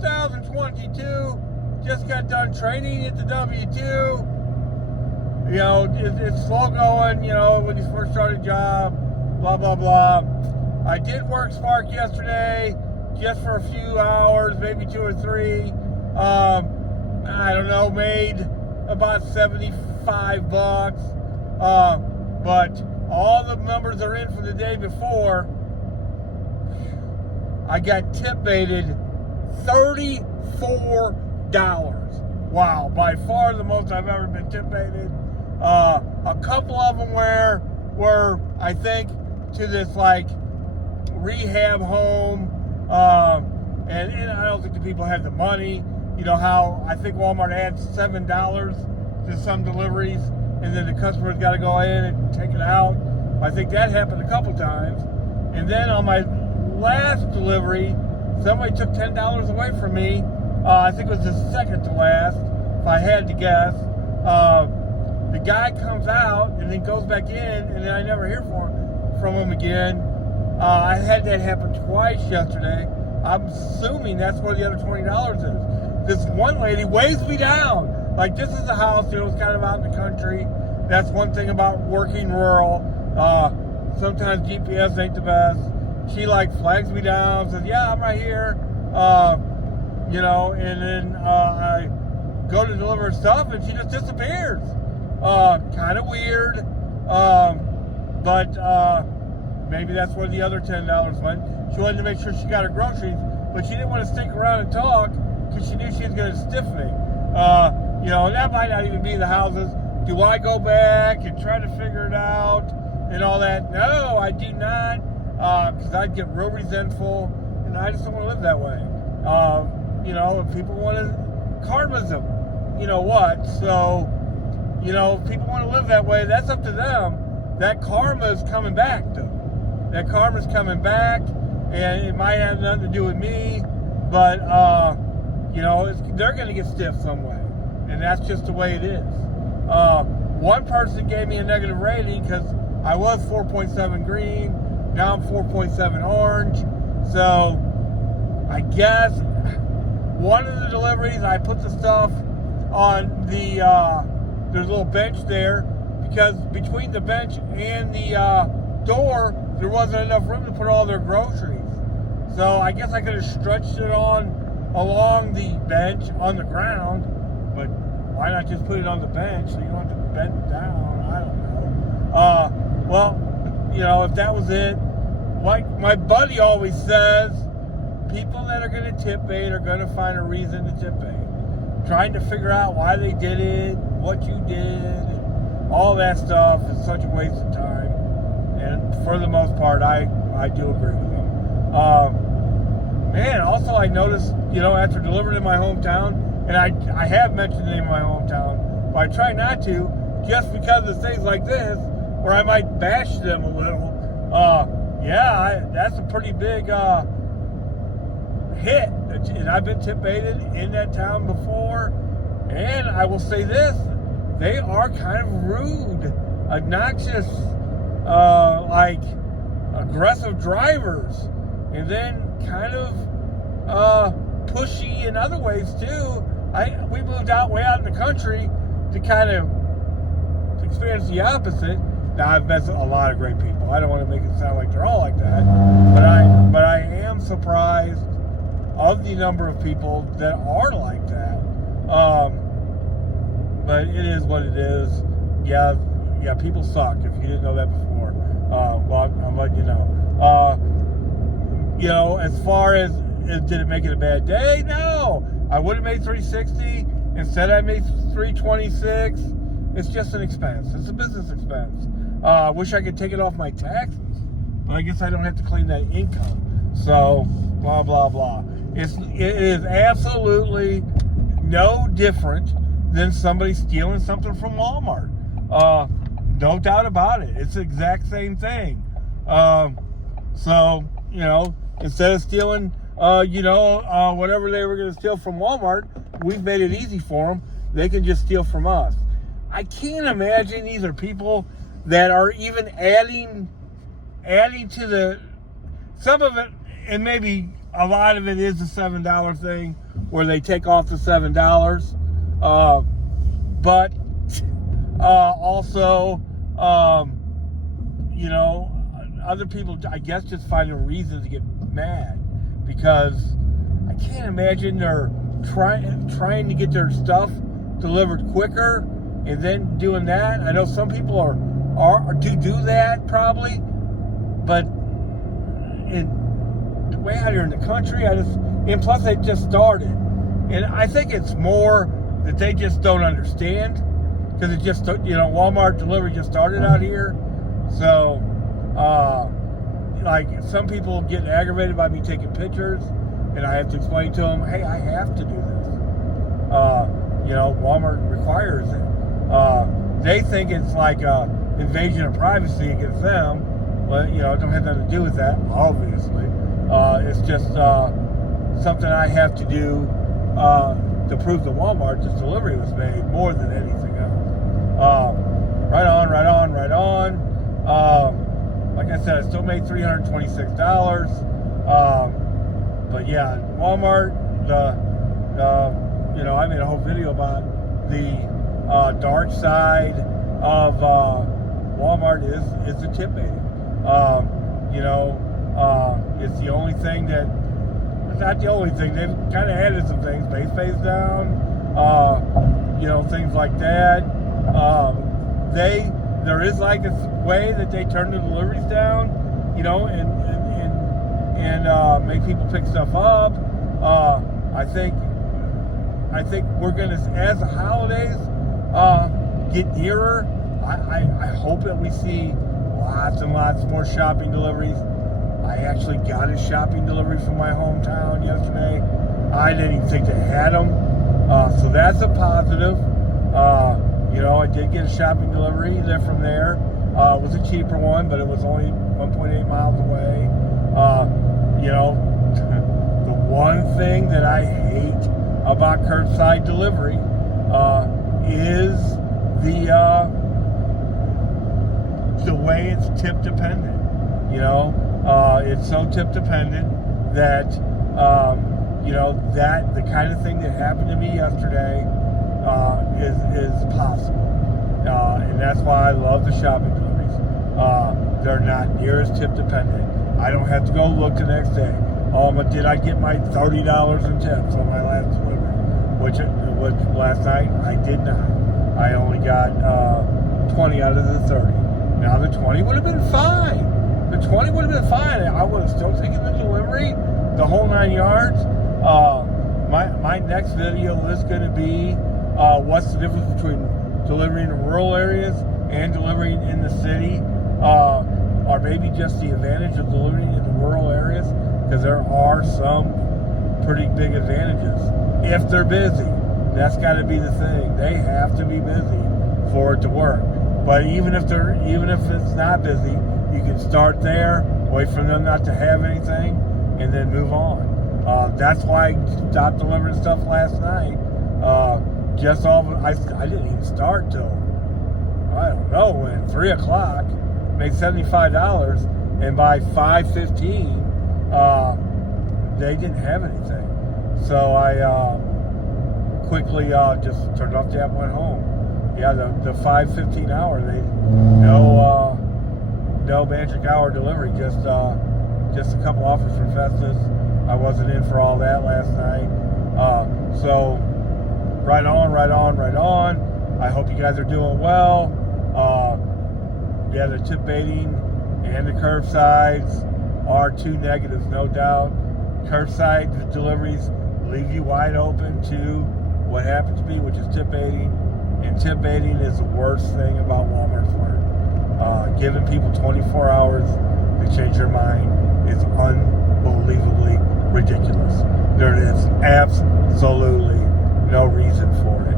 2022. Just got done training at the W2. You know, it's slow going, you know, when you first start a job, blah, blah, blah. I did work Spark yesterday, just for a few hours, maybe 2 or 3. I don't know, made about $75. But all the numbers are in for the day before. I got tip baited $34. Wow, by far the most I've ever been tip baited. A couple of them were I think to this like rehab home, and I don't think the people had the money. You know how I think Walmart adds $7 to some deliveries, and then the customer's got to go in and take it out. I think that happened a couple times. And then on my last delivery, somebody took $10 away from me. I think it was the second to last, if I had to guess. The guy comes out and then goes back in, and then I never hear from him again. I had that happen twice yesterday. I'm assuming that's where the other $20 is. This one lady waves me down. Like, this is a house, you know, it's kind of out in the country. That's one thing about working rural. Sometimes GPS ain't the best. She like flags me down, says, yeah, I'm right here. You know, and then I go to deliver stuff and she just disappears. Kind of weird. But maybe that's where the other $10 went. She wanted to make sure she got her groceries, but she didn't want to stick around and talk because she knew she was going to stiff me. You know, and that might not even be the houses. Do I go back and try to figure it out and all that? No, I do not, because I'd get real resentful, and I just don't want to live that way. You know, if people want to, karma's a, you know what, so, you know, if people want to live that way, that's up to them. That karma is coming back, though. That karma's coming back, and it might have nothing to do with me, but, you know, they're going to get stiff some way, and that's just the way it is. One person gave me a negative rating because I was 4.7 green, now I'm 4.7 orange, so I guess one of the deliveries, I put the stuff on the, there's a little bench there, because between the bench and the door, there wasn't enough room to put all their groceries. So I guess I could have stretched it on along the bench on the ground, but why not just put it on the bench so you don't have to bend down? I don't know. Well, you know, if that was it, like my buddy always says, people that are going to tip bait are going to find a reason to tip bait. Trying to figure out why they did it, what you did, and all that stuff is such a waste of time. And for the most part, I do agree with them. Man, also I noticed, you know, after delivering in my hometown, and I have mentioned the name of my hometown, but I try not to, just because of things like this, where I might bash them a little. Yeah, that's a pretty big hit, and I've been tip baited in that town before, and I will say this, they are kind of rude, obnoxious, like aggressive drivers, and then kind of pushy in other ways too. We moved way out in the country to kind of experience the opposite. Now I've met a lot of great people. I don't want to make it sound like they're all like that, but I am surprised of the number of people that are like that. But it is what it is. Yeah, people suck. If you didn't know that before, well, I'm letting you know. You know, as far as did it make it a bad day? No, I would have made 360. Instead, I made 326. It's just an expense. It's a business expense. I wish I could take it off my taxes, but I guess I don't have to claim that income. So, blah, blah, blah. It is absolutely no different than somebody stealing something from Walmart. No doubt about it. It's the exact same thing. So, you know, instead of stealing, whatever they were going to steal from Walmart, we've made it easy for them. They can just steal from us. I can't imagine these are people that are even adding to the, some of it, and maybe a lot of it is the $7 thing, where they take off the $7. But also, you know, other people, I guess, just find a reason to get mad, because I can't imagine they're trying to get their stuff delivered quicker and then doing that. I know some people are do that probably, but the way out here in the country, and plus they just started, and I think it's more that they just don't understand, because it just, you know, Walmart delivery just started out here. So like, some people get aggravated by me taking pictures, and I have to explain to them, hey, I have to do this. You know, Walmart requires it. They think it's like invasion of privacy against them. But, you know, it don't have nothing to do with that, obviously. It's just something I have to do to prove to Walmart this delivery was made, more than anything else. Right on, right on, right on. Like I said, I still made $326. But yeah, Walmart, you know, I made a whole video about the dark side of Walmart is the tip baiting. You know, it's the only thing that, it's not the only thing, they've kind of added some things, base pays down, you know, things like that. There is like a way that they turn the deliveries down, you know, and make people pick stuff up. I think we're gonna, as the holidays get nearer, I hope that we see lots and lots more shopping deliveries. I actually got a shopping delivery from my hometown yesterday. I didn't even think they had them, so that's a positive. You know, I did get a shopping delivery from there. It was a cheaper one, but it was only 1.8 miles away. You know, the one thing that I hate about curbside delivery is the way it's tip dependent. You know, it's so tip dependent that you know, that the kind of thing that happened to me yesterday is possible, and that's why I love the shopping deliveries. They're not near as tip dependent. I don't have to go look the next day. Did I get my $30 in tips on my last delivery? Which last night I did not. I only got 20 out of the 30. Now the 20 would have been fine. The 20 would have been fine. I would have still taken the delivery, the whole 9 yards. My next video is going to be what's the difference between delivering in rural areas and delivering in the city, or maybe just the advantage of delivering in the rural areas, because there are some pretty big advantages if they're busy. That's got to be the thing. They have to be busy for it to work. But even if it's not busy, you can start there, wait for them not to have anything, and then move on. That's why I stopped delivering stuff last night. I didn't even start till, I don't know when, 3 o'clock. Made $75, and by 5:15, they didn't have anything. So I quickly just turned off the app and went home. Yeah, the 5:15 hour, no magic hour delivery, just a couple offers from Festus. I wasn't in for all that last night. So right on, right on, right on. I hope you guys are doing well. Yeah, the tip baiting and the curbsides are two negatives, no doubt. Curbside deliveries leave you wide open to what happens to me, which is tip baiting. And tip baiting is the worst thing about Walmart's work. Giving people 24 hours to change their mind is unbelievably ridiculous. There is absolutely no reason for it.